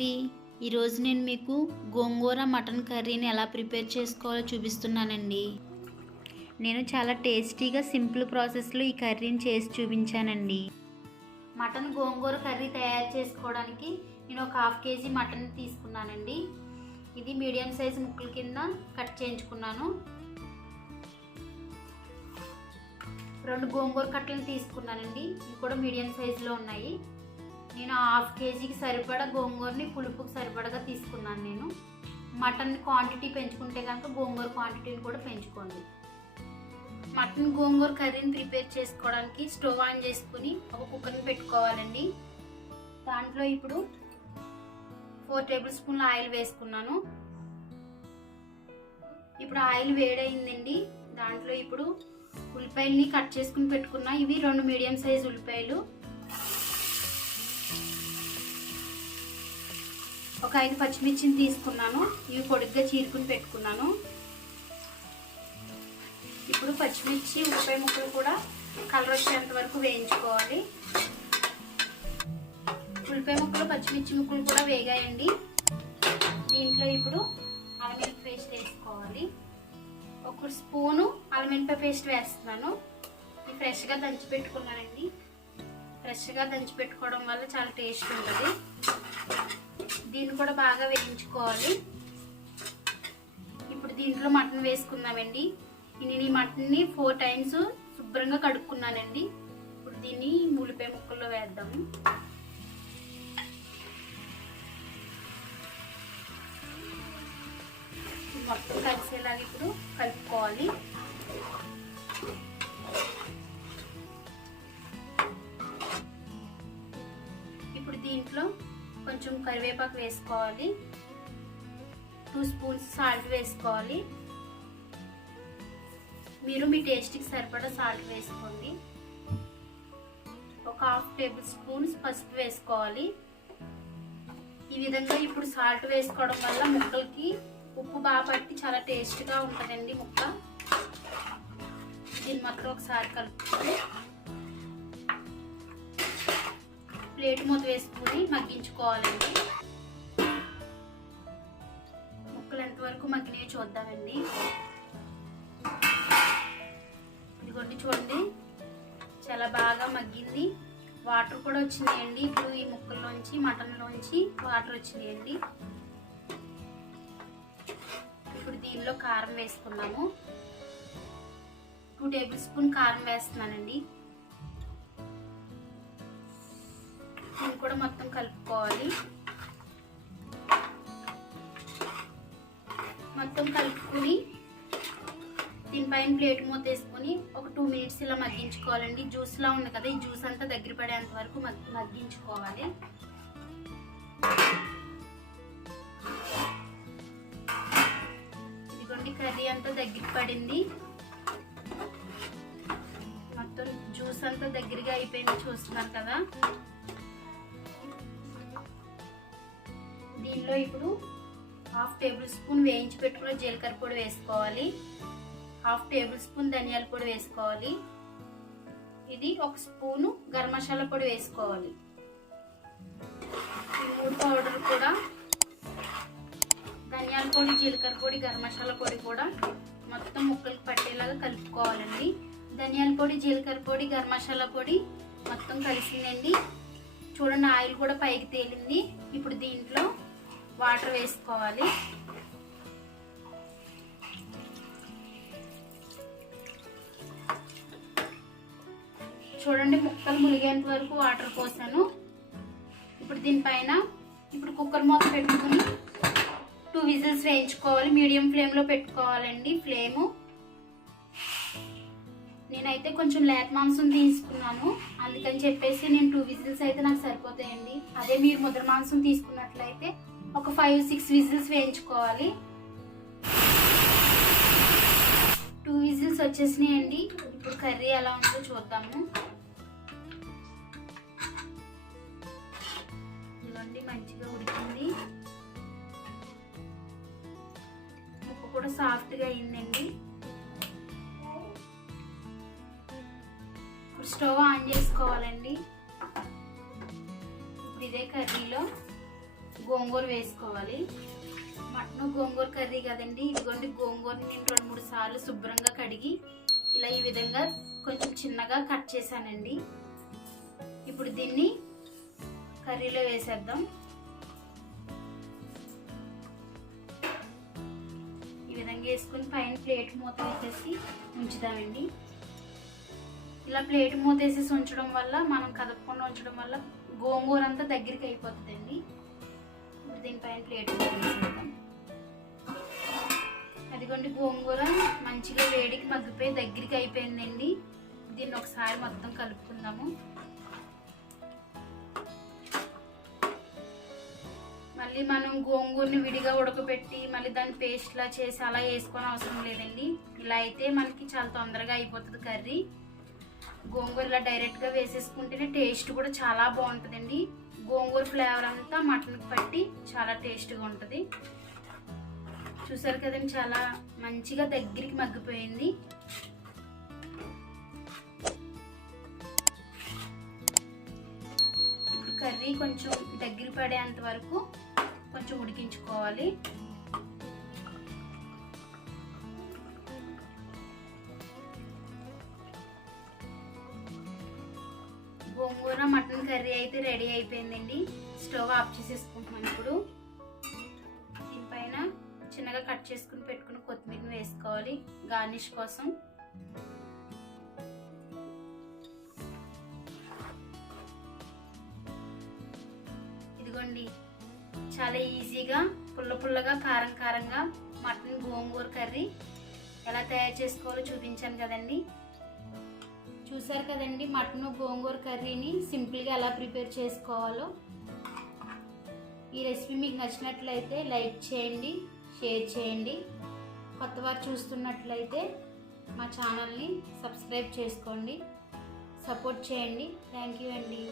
అండి ఈరోజు నేను మీకు గోంగూర మటన్ కర్రీని ఎలా ప్రిపేర్ చేసుకోవాలో చూపిస్తున్నానండి. నేను చాలా టేస్టీగా సింపుల్ ప్రాసెస్లో ఈ కర్రీని చేసి చూపించానండి. మటన్ గోంగూర కర్రీ తయారు చేసుకోవడానికి నేను ఒక హాఫ్ కేజీ మటన్ తీసుకున్నానండి. ఇది మీడియం సైజ్ ముక్కల కింద కట్ చేయించుకున్నాను. రెండు గోంగూర కట్టలు తీసుకున్నానండి. ఇవి కూడా మీడియం సైజులో ఉన్నాయి. నేను హాఫ్ కేజీకి సరిపడా గోంగూరని పులుపుకి సరిపడగా తీసుకున్నాను నేను. మటన్ క్వాంటిటీ పెంచుకుంటే కనుక గోంగూర క్వాంటిటీని కూడా పెంచుకోండి. మటన్ గోంగూర కర్రీని ప్రిపేర్ చేసుకోవడానికి స్టవ్ ఆన్ చేసుకుని ఒక కుక్కర్ని పెట్టుకోవాలండి. దాంట్లో ఇప్పుడు ఫోర్ టేబుల్ స్పూన్ల ఆయిల్ వేసుకున్నాను. ఇప్పుడు ఆయిల్ వేడైందండి. దాంట్లో ఇప్పుడు ఉల్లిపాయల్ని కట్ చేసుకుని పెట్టుకున్నా ఇవి రెండు మీడియం సైజ్ ఉల్లిపాయలు. ఒక ఐదు పచ్చిమిర్చిని తీసుకున్నాను. ఇవి పొడిగ్గా చీరుకుని పెట్టుకున్నాను. ఇప్పుడు పచ్చిమిర్చి ఉల్లిపాయ ముక్కలు కూడా కలర్ వచ్చేంత వరకు వేయించుకోవాలి. ఉల్లిపాయ ముక్కలు పచ్చిమిర్చి ముక్కలు కూడా వేగాయండి. దీంట్లో ఇప్పుడు అల్లం పేస్ట్ వేసుకోవాలి. ఒక స్పూను అల్లం పేస్ట్ వేస్తున్నాను. ఇది ఫ్రెష్గా దంచి పెట్టుకున్నానండి. ఫ్రెష్గా దంచి పెట్టుకోవడం వల్ల చాలా టేస్ట్ ఉంటుంది. దీన్ని కూడా బాగా వేయించుకోవాలి. ఇప్పుడు దీంట్లో మటన్ వేసుకుందామండి. నేను ఈ మటన్ని ఫోర్ టైమ్స్ శుభ్రంగా కడుక్కున్నానండి. ఇప్పుడు దీన్ని ఉల్లిపాయ ముక్కల్లో వేద్దాము. మొత్తం కలిసేలాగా ఇప్పుడు కలుపుకోవాలి. కరివేపాకు వేసుకోవాలి. టూ స్పూన్స్ సాల్ట్ వేసుకోవాలి. మీరు మీ టేస్ట్కి సరిపడా సాల్ట్ వేసుకోండి. ఒక హాఫ్ టేబుల్ స్పూన్స్ పసుపు వేసుకోవాలి. ఈ విధంగా ఇప్పుడు సాల్ట్ వేసుకోవడం వల్ల ముక్కలకి ఉప్పు బాగా పట్టి చాలా టేస్ట్గా ఉంటుందండి ముక్క. దీన్ని మొత్తం ఒకసారి కలుపుకుంటే ప్లేట్ మూత వేసుకుని మగ్గించుకోవాలండి. ముక్కలు ఎంతవరకు మగ్గినవి చూద్దామండి. ఇదిగోండి చూడండి చాలా బాగా మగ్గింది. వాటర్ కూడా వచ్చినాయండి. ఇప్పుడు ఈ ముక్కల్లోంచి మటన్లోంచి వాటర్ వచ్చినాయండి. ఇప్పుడు దీనిలో కారం వేసుకున్నాము. టూ టేబుల్ స్పూన్ కారం వేస్తున్నానండి. దీన్ని కూడా మొత్తం కలుపుకోవాలి. మొత్తం కలుపుకుని దీనిపైన ప్లేట్ మూత వేసుకొని ఒక టూ మినిట్స్ ఇలా మగ్గించుకోవాలండి. జ్యూస్లా ఉంది కదా ఈ జ్యూస్ అంతా దగ్గర పడేంత వరకు మగ్గించుకోవాలి. ఇదిగోండి కర్రీ అంతా దగ్గర పడింది. మొత్తం జ్యూస్ అంతా దగ్గరగా అయిపోయింది చూస్తున్నారు కదా. దీనిలో ఇప్పుడు హాఫ్ టేబుల్ స్పూన్ వేయించి పెట్టుకున్న జీలకర్ర పొడి వేసుకోవాలి. హాఫ్ టేబుల్ స్పూన్ ధనియాల పొడి వేసుకోవాలి. ఇది ఒక స్పూను గరం మసాలా పొడి వేసుకోవాలి. ఈ మూడు పౌడర్ కూడా ధనియాల పొడి జీలకర్ర పొడి గరం మసాలా పొడి కూడా మొత్తం ముక్కలకు పట్టేలాగా కలుపుకోవాలండి. ధనియాల పొడి జీలకర్ర పొడి గరం మసాలా పొడి మొత్తం కలిసిందండి. చూడండి ఆయిల్ కూడా పైకి తేలింది. ఇప్పుడు దీంట్లో వాటర్ వేసుకోవాలి. చూడండి ముక్కలు ములిగేంత వరకు వాటర్ పోసాను. ఇప్పుడు దీనిపైన ఇప్పుడు కుక్కర్ మూత పెట్టుకుని టూ విజిల్స్ వేయించుకోవాలి. మీడియం ఫ్లేమ్లో పెట్టుకోవాలండి ఫ్లేము. నేనైతే కొంచెం లేత మాంసం తీసుకున్నాను. అందుకని చెప్పేసి నేను టూ విజిల్స్ అయితే నాకు సరిపోతాయండి. అదే మీరు ముద్ర మాంసం తీసుకున్నట్లయితే ఒక ఫైవ్ సిక్స్ విజిల్స్ వేయించుకోవాలి. టూ విజిల్స్ వచ్చేసినాయండి. ఇప్పుడు కర్రీ ఎలా ఉందో చూద్దాము. ఇవ్వండి మంచిగా ఉడికింది. ముక్క కూడా సాఫ్ట్గా అయిందండి. ఇప్పుడు స్టవ్ ఆన్ చేసుకోవాలండి. ఇప్పుడు ఇదే కర్రీలో. గోంగూర వేసుకోవాలి. మటన్ గోంగూర కర్రీ కదండి. ఇదిగోండి గోంగూరని నేను రెండు మూడు సార్లు శుభ్రంగా కడిగి ఇలా ఈ విధంగా కొంచెం చిన్నగా కట్ చేశానండి. ఇప్పుడు దీన్ని కర్రీలో వేసేద్దాం. ఈ విధంగా వేసుకుని పైన ప్లేట్ మూత వేసేసి ఉంచుదామండి. ఇలా ప్లేట్ మూత వేసేసి ఉంచడం వల్ల మనం కదపకుండా ఉంచడం వల్ల గోంగూర అంతా దగ్గరికి అయిపోతుందండి. ఇప్పుడు దీనిపైన ప్లేట్ వేసేద్దాం అదిగోండి గోంగూర మంచిగా వేడికి మగ్గిపోయి దగ్గరికి అయిపోయిందండి. దీన్ని ఒకసారి మొత్తం కలుపుకుందాము. మళ్ళీ మనం గోంగూరని విడిగా ఉడకబెట్టి మళ్ళీ దాన్ని పేస్ట్లా చేసి అలా వేసుకొని అవసరం లేదండి. ఇలా అయితే మనకి చాలా తొందరగా అయిపోతుంది కర్రీ. గోంగూర ఇలా డైరెక్ట్గా వేసేసుకుంటేనే టేస్ట్ కూడా చాలా బాగుంటుందండి. గోంగూర ఫ్లేవర్ అంతా మటన్కి పట్టి చాలా టేస్ట్గా ఉంటుంది. చూసారు కదండి చాలా మంచిగా దగ్గరికి మగ్గిపోయింది. ఇప్పుడు కర్రీ కొంచెం దగ్గర పడేంత వరకు కొంచెం ఉడికించుకోవాలి. గోంగూర మటన్ కర్రీ అయితే రెడీ అయిపోయిందండి. స్టవ్ ఆఫ్ చేసేసుకుంటున్నాం ఇప్పుడు. దీనిపైన చిన్నగా కట్ చేసుకుని పెట్టుకుని కొత్తిమీరని వేసుకోవాలి గార్నిష్ కోసం. ఇదిగోండి చాలా ఈజీగా పుల్ల పుల్లగా కారం కారంగా మటన్ గోంగూర కర్రీ ఎలా తయారు చేసుకోవాలో చూపించాను కదండి. చూసారు కదండి మటన్ గోంగూర కర్రీని సింపుల్గా ఎలా ప్రిపేర్ చేసుకోవాలో. ఈ రెసిపీ మీకు నచ్చినట్లయితే లైక్ చేయండి షేర్ చేయండి. కొత్త వారు చూస్తున్నట్లయితే మా ఛానల్ని సబ్స్క్రైబ్ చేసుకోండి సపోర్ట్ చేయండి. థ్యాంక్ యూ అండి.